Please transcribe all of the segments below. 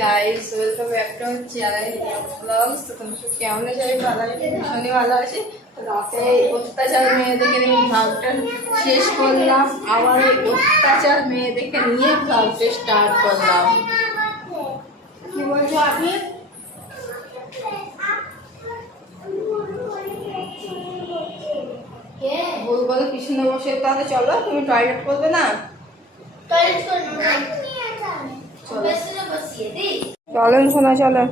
Guys, welcome back to our channel vlogs. তো তোমরা সব কেমন আছো? আমি ভালো আছি, ভীষণই ভালো আছি। রাতে অত্যাচার মেয়েদেরকে নিয়ে ব্লগটা শেষ করলাম, আবার ওই অত্যাচার মেয়েদেরকে নিয়ে ব্লগটা স্টার্ট করলাম। কি বলছো আপনি? বল বলো কৃষ্ণ বসে, তাহলে চলো। তুমি টয়লেট করবে না? চলেন শোনা, চলো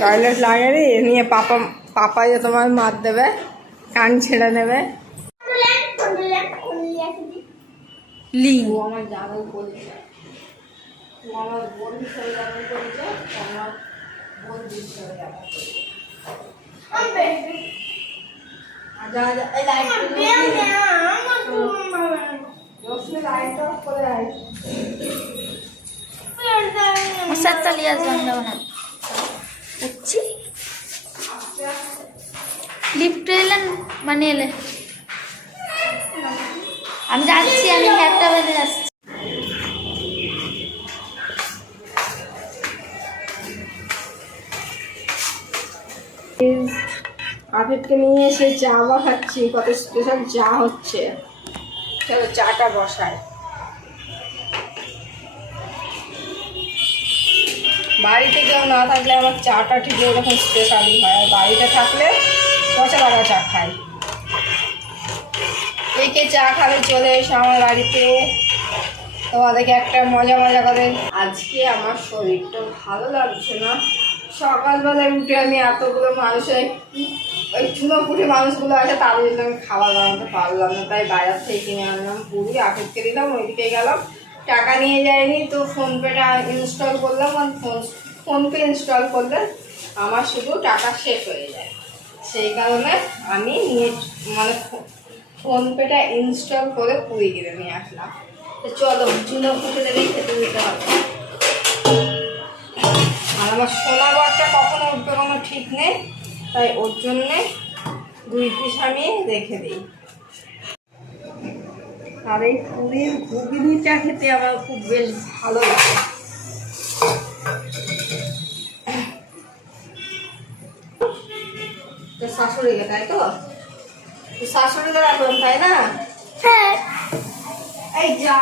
টয়লেট লাগে নিয়ে পাপা যে তোমার মার দেবে, কান ছেড়ে নেবে। লিঙ্গ আমার জানাল বলছে, আমার বোন হিসেবে জানাল বলছে, আমার বোন হিসেবে জানাল বলছে। লিফট এলেন মানে এলে আমি যাচ্ছি, আমি একটা বেজে যাচ্ছি। আফেদকে নিয়ে এসে চা খাচ্ছি, কত স্পেশাল চা হচ্ছে। চলো চাটা বসায়। বাড়িতে কেউ না থাকলে আমার চাটা ঠিক এরকম স্পেশালই হয়, আর বাড়িতে থাকলে পচা লাগা চা খাই। কে চা খাবে চলে এসো আমার বাড়িতে, তোমাদেরকে একটা মজা করে। আজকে আমার শরীরটা ভালো লাগছে না। সকালবেলায় উঠে আমি এতগুলো মানুষের ওই চুনোপুটি মানুষগুলো আছে, তাদের জন্য আমি খাবার বানাতে পারলাম না, তাই বাজার থেকে কিনে আনলাম পুরি। আফেদকে দিলাম, ওইদিকে গেলাম, টাকা নিয়ে যায়নি তো ফোনপেটা ইনস্টল করলাম। আর ফোনপে ইনস্টল করলে আমার শুধু টাকা শেষ হয়ে যায়, সেই কারণে আমি ফোনপেটা ইনস্টল করে পুরি কিনে নিয়ে আসলাম। তো চলো চুনোপুটিদেরই খেতে দিতে হবে। আর আমার সোনা বরটা কখনো উঠবে কোনো ঠিক নেই, তাই ওর জন্যে 2 পিস আমি রেখে দিই। আর এই পুরীর ঘুগনিটা খেতে আমার খুব বেশ ভালো লাগে। তো শাশুড়িকে, তাই তো? শাশুড়িকে রাখলাম, তাই না? এই যা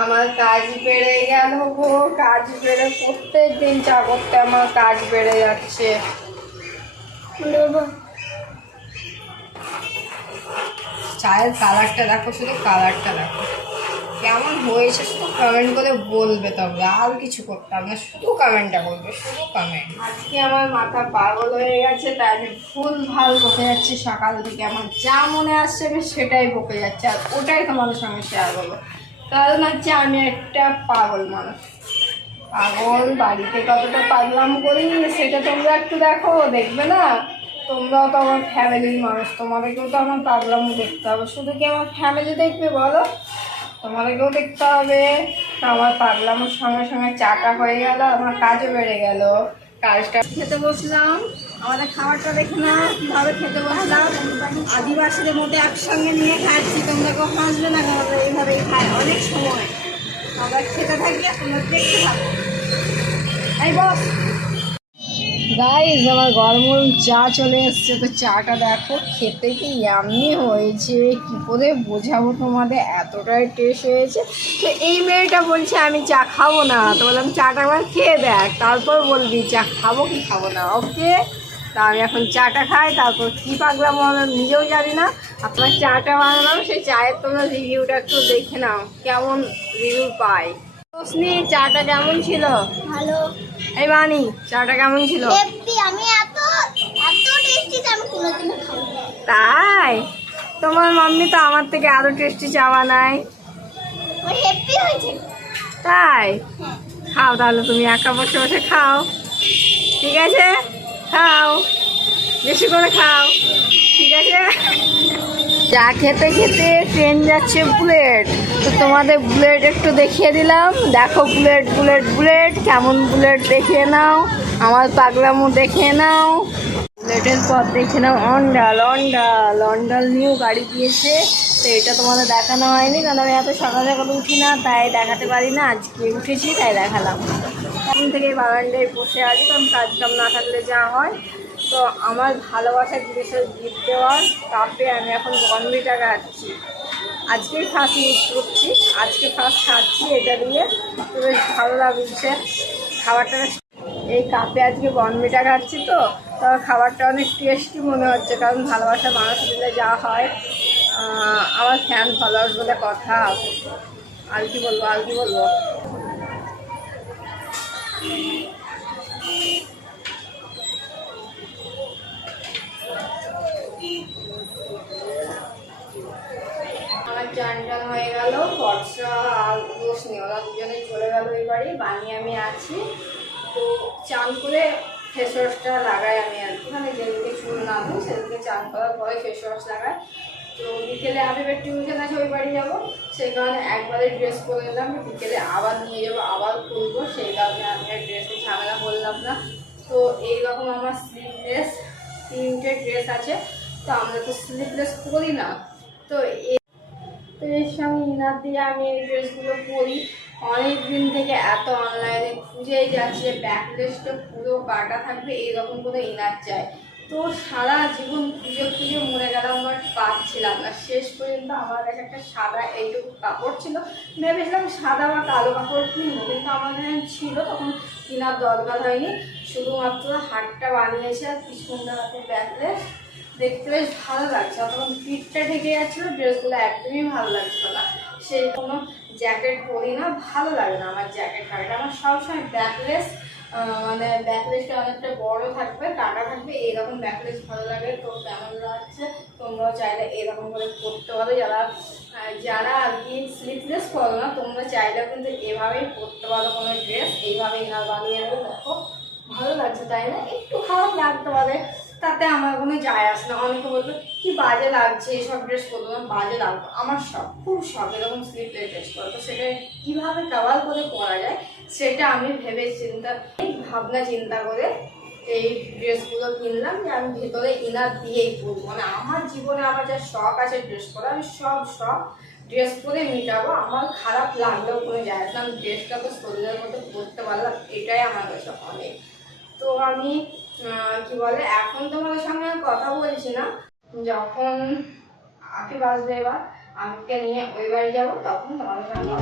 আমার কাজ বেড়ে গেল গো, কাজ বেড়ে প্রত্যেক দিন চা করতে আমার কাজ বেড়ে যাচ্ছে। চায়ের কালারটা দেখো, শুধু কালারটা দেখো কেমন হয়েছে, শুধু কমেন্ট করে বলবে, তবে আর কিছু করতাম না, শুধু কমেন্টটা বলবে, শুধু কমেন্ট। আজকে আমার মাথা পাগল হয়ে গেছে, তাই আমি ভুলভাল বকে যাচ্ছি। সকাল থেকে আমার যা মনে আসছে আমি সেটাই বকে যাচ্ছি, আর ওটাই তোমাদের সঙ্গে শেয়ার করবো। কারণ হচ্ছে আমি একটা পাগল মানুষ, পাগল। বাড়িতে কতটা পাগলাম করি সেটা তোমরা একটু দেখো, দেখবে না? তোমরাও তো আমার ফ্যামিলির মানুষ, তোমাদেরকেও তো আমার পাগলাম দেখতে হবে। শুধু কি আমার ফ্যামিলি দেখবে বলো? তোমাদেরকেও দেখতে হবে। তো আমার পাগলামের সঙ্গে সঙ্গে চাটা হয়ে গেল, আমার কাজও বেড়ে গেল। কাজটা খেতে বসলাম, আমাদের খাবারটা দেখে না কীভাবে খেতে বসলাম। আদিবাসীদের মধ্যে একসঙ্গে নিয়ে খাচ্ছি, তোমরা কেউ হাসবে না, কারণ এইভাবেই খায় অনেক সময়। আমরা খেতে থাকলে তোমরা দেখতে থাকো। এই বস গাইস, আমার গরম চা চলে এসছে। তো চাটা দেখো খেতে কি এমনি হয়েছে, কি করে বোঝাবো তোমাদের, এতটাই টেস্ট হয়েছে। তো এই মেয়েটা বলছে আমি চা খাবো না, তো বললাম চাটা আমার খেয়ে দেখ, তারপর বলবি চা খাবো কি খাবো না। ওকে, তা আমি এখন চাটা খাই, তারপর কী পাগলাম আমি নিজেও জানি না। আপনার চাটা বানালাম, সেই চায়ের তোমরা রিভিউটা একটু দেখে নাও, কেমন রিভিউ পাই। রোশনি, চাটা কেমন ছিল? ভালো। এই মানি, চাটা কেমন ছিল? আমি এত টেস্টি আমি কোনোদিনও খাইনি। তাই? তোমার মাম্মি তো আমার থেকে আরো টেস্টি চা বানায়। হ্যাপি হয়েছে। তাই? খাও তাহলে, তুমি একা বসে বসে খাও, ঠিক আছে? খাও, বেশি করে খাও, ঠিক আছে? চা খেতে খেতে ট্রেন যাচ্ছে বুলেট। তো তোমাদের বুলেট একটু দেখিয়ে দিলাম, দেখো বুলেট বুলেট বুলেট কেমন বুলেট দেখিয়ে নাও, আমার পাগলামো দেখে নাও। লেটের পর দেখছিলাম অন্ডাল অন্ডাল অন্ডাল নিয়েও গাড়ি দিয়েছে। তো এটা তোমাদের দেখানো হয়নি, কারণ আমি এত সকাল সকাল উঠি না, তাই দেখাতে পারি না। আজকে উঠেছি তাই দেখালাম। এখন থেকে বারান্দায় বসে আছি, কারণ কাজ কাম না থাকলে যা হয়। তো আমার ভালোবাসার জিনিসের গিফট দেওয়ার কাপে আমি এখন বনভিটা খাচ্ছি। আজকেই ফার্স্ট ইউজ করছি, আজকে ফার্স্ট খাচ্ছি এটা দিয়ে। তো বেশ ভালো লাগছে খাবারটা। এই কাপে আজকে বনভিটা খাচ্ছি, তো খাবারটা অনেক টেস্টি মনে হচ্ছে, কারণ ভালোবাসা মানুষ দিলে যা হয়। আমার ফ্যান ফলোয়ার্স বলে কথা। আর কি বলবো আর কি বলবো। আমার চান টান হয়ে গেল, বর্ষা আর রোশনি ওরা দুজনে চলে গেল এই বাড়ি, বানিয়ে আমি আছি। তো চান করে ফেস ওয়াশটা লাগাই আমি আর কি, মানে যেদিকে চুল নামো সেদিকে চান করার পরে ফেস ওয়াশ লাগাই। তো বিকেলে আমি এবার টিউশন আছে ওই বাড়ি যাবো, সেই কারণে একবারে ড্রেস পরে নিলাম, বিকেলে আবার নিয়ে যাবো, আবার খুলবো, সেই কারণে আমি আর ড্রেসে ঝামেলা করলাম না। তো এইরকম আমার স্লিভলেস 3টে ড্রেস আছে। তো আমরা তো স্লিভলেস পরি না, তো এর সঙ্গে ইনার দিয়ে আমি এই ড্রেসগুলো পরি। অনেক দিন থেকে এত অনলাইনে খুঁজেই যাচ্ছে ব্যাকলেসটা পুরো কাটা থাকবে এইরকম করে ইনার চাই। তো সারা জীবন খুঁজে খুঁজে মরে গেলাম, বাট পাচ্ছিলাম না। শেষ পর্যন্ত আমার কাছে একটা সাদা এইটুকু কাপড় ছিল, ভেবেছিলাম সাদা বা কালো কাপড় কিনবো, কিন্তু আমার কাছে ছিল তখন কেনার দরকার হয়নি। শুধুমাত্র হাতটা বানিয়েছে আর পিছনটা হাতে ব্যাকলেস, দেখতে বেশ ভালো লাগছে। তখন পিঠটা ঢেকে যাচ্ছিলো, ড্রেসগুলো একদমই ভালো লাগছিলো না। সেই কোনো জ্যাকেট পরি না, ভালো লাগে না আমার জ্যাকেট কাটা। আমার সবসময় ব্যাকলেস, মানে ব্যাকলেসটা অনেকটা বড় থাকবে, কাটা থাকবে, এইরকম ব্যাকলেস ভালো লাগে। তো কেমন লাগছে তোমরাও চাইলে এরকম করে পরতে পারো। যারা আর কি স্লিভলেস করো না, তোমরা চাইলে কিন্তু এভাবেই পরতে পারো কোনো ড্রেস, এইভাবেই না বানিয়ে দেবে। দেখো ভালো লাগছে তাই না? একটু খারাপ লাগতে পারে, তাতে আমার কোনো যায় আসে না। অনেকে বলবে কি বাজে লাগছে এইসব ড্রেস করবো না, বাজে লাগতো। আমার শখ, খুব শখ এরকম স্লিভলেস ড্রেস করবো। তো সেটা কীভাবে কভার করে পরা যায় সেটা আমি ভেবে ভাবনা চিন্তা করে এই ড্রেসগুলো কিনলাম, যে আমি ভেতরে ইনার দিয়েই পরবো। মানে আমার জীবনে আমার যা শখ আছে ড্রেস পরা, আমি সব শখ ড্রেস পরে মেটাবো। আমার খারাপ লাগলেও কোনো যায় আসে না, আমি ড্রেসটা তো শরীরের মধ্যে পরতে পারলাম, এটাই আমার কাছে অনেক। তো আমি কি বলে, এখন তোমাদের সঙ্গে কথা বলছি না, যখন আঁকি বাজবে এবার আমিকে নিয়ে ওই বাড়ি যাবো তখন তোমাদের সঙ্গে